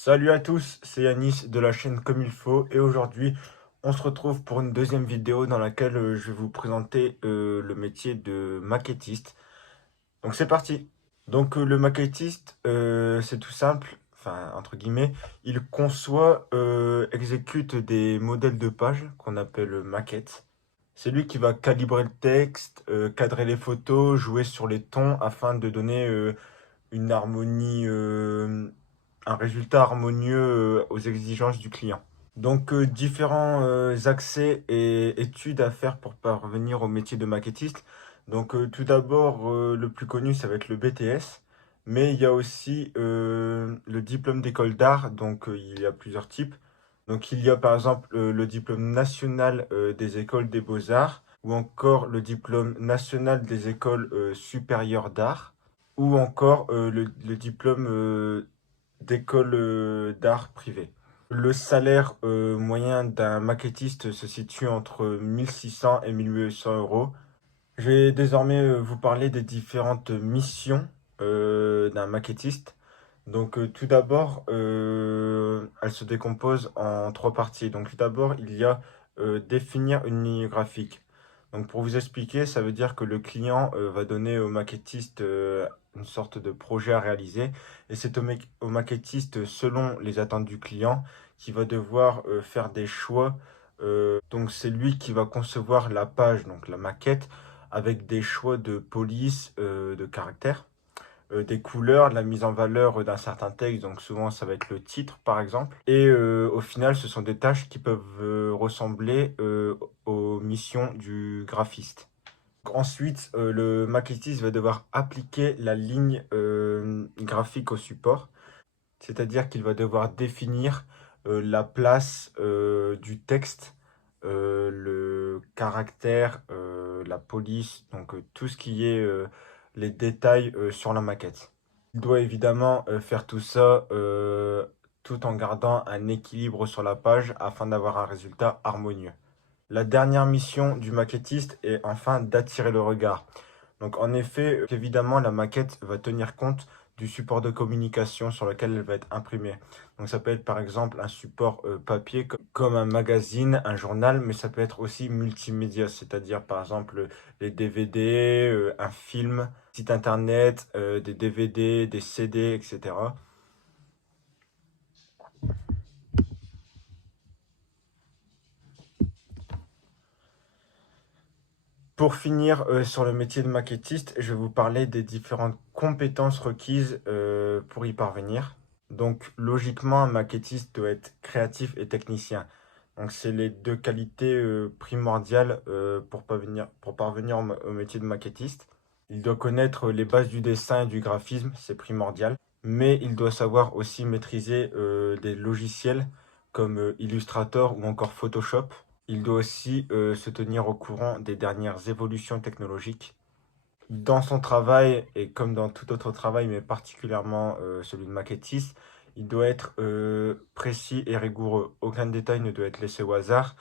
Salut à tous, c'est Yanis de la chaîne Comme il faut et aujourd'hui on se retrouve pour une deuxième vidéo dans laquelle je vais vous présenter le métier de maquettiste. Donc c'est parti. Donc le maquettiste c'est tout simple, enfin entre guillemets, il conçoit, exécute des modèles de pages qu'on appelle maquettes. C'est lui qui va calibrer le texte, cadrer les photos, jouer sur les tons afin de donner une harmonie, un résultat harmonieux aux exigences du client. Donc différents accès et études à faire pour parvenir au métier de maquettiste. Donc tout d'abord, le plus connu, ça va être le BTS. Mais il y a aussi le diplôme d'école d'art, donc il y a plusieurs types. Donc il y a par exemple le diplôme national des écoles des beaux-arts, ou encore le diplôme national des écoles supérieures d'art, ou encore le diplôme d'école d'art privée. Le salaire moyen d'un maquettiste se situe entre 1600 et 1800 euros. Je vais désormais vous parler des différentes missions d'un maquettiste. Donc tout d'abord, elle se décompose en trois parties. Donc tout d'abord, il y a définir une ligne graphique. Donc pour vous expliquer, ça veut dire que le client va donner au maquettiste une sorte de projet à réaliser. Et c'est au maquettiste, selon les attentes du client, qui va devoir faire des choix. Donc c'est lui qui va concevoir la page, donc la maquette, avec des choix de police, de caractère, des couleurs, de la mise en valeur d'un certain texte, donc souvent ça va être le titre par exemple. Et au final, ce sont des tâches qui peuvent ressembler aux missions du graphiste. Donc, ensuite, le maquettiste va devoir appliquer la ligne graphique au support, c'est-à-dire qu'il va devoir définir la place du texte, le caractère, la police, donc tout ce qui est les détails sur la maquette. Il doit évidemment faire tout ça tout en gardant un équilibre sur la page afin d'avoir un résultat harmonieux. La dernière mission du maquettiste est enfin d'attirer le regard. Donc en effet, évidemment, la maquette va tenir compte du support de communication sur lequel elle va être imprimée. Donc ça peut être par exemple un support papier comme un magazine, un journal, mais ça peut être aussi multimédia, c'est-à-dire par exemple les DVD, un film, site internet, des DVD, des CD, etc. Pour finir sur le métier de maquettiste, je vais vous parler des différentes compétences requises pour y parvenir. Donc logiquement, un maquettiste doit être créatif et technicien. Donc c'est les deux qualités primordiales pour parvenir au métier de maquettiste. Il doit connaître les bases du dessin et du graphisme, c'est primordial. Mais il doit savoir aussi maîtriser des logiciels comme Illustrator ou encore Photoshop. Il doit aussi se tenir au courant des dernières évolutions technologiques. Dans son travail, et comme dans tout autre travail, mais particulièrement celui de maquettiste, il doit être précis et rigoureux. Aucun détail ne doit être laissé au hasard.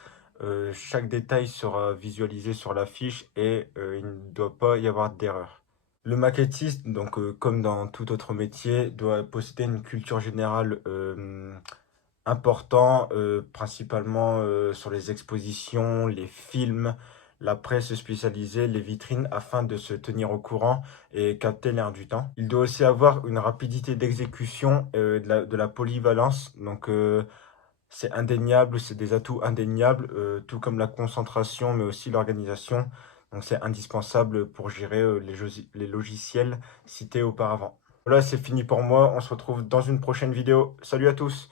Chaque détail sera visualisé sur la fiche et il ne doit pas y avoir d'erreur. Le maquettiste, donc comme dans tout autre métier, doit posséder une culture générale important, principalement sur les expositions, les films, la presse spécialisée, les vitrines, afin de se tenir au courant et capter l'air du temps. Il doit aussi avoir une rapidité d'exécution, de la polyvalence, donc c'est indéniable, c'est des atouts indéniables, tout comme la concentration, mais aussi l'organisation. Donc c'est indispensable pour gérer les logiciels cités auparavant. Voilà, c'est fini pour moi. On se retrouve dans une prochaine vidéo. Salut à tous!